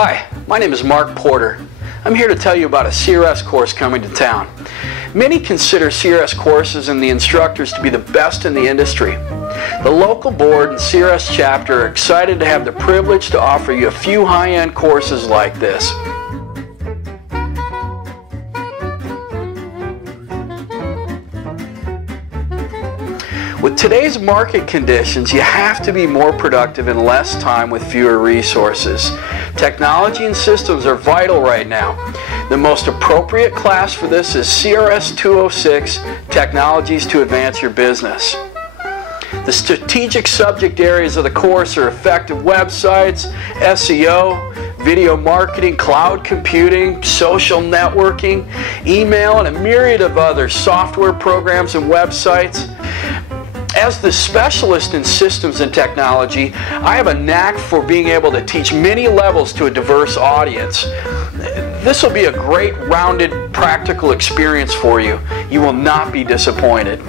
Hi, my name is Mark Porter. I'm here to tell you about a CRS course coming to town. Many consider CRS courses and the instructors to be the best in the industry. The local board and CRS chapter are excited to have the privilege to offer you a few high-end courses like this. With today's market conditions, you have to be more productive in less time with fewer resources. Technology and systems are vital right now. The most appropriate class for this is CRS 206, Technologies to Advance Your Business. The strategic subject areas of the course are effective websites, SEO, video marketing, cloud computing, social networking, email, and a myriad of other software programs and websites. As the specialist in systems and technology, I have a knack for being able to teach many levels to a diverse audience. This will be a great rounded practical experience for you. You will not be disappointed.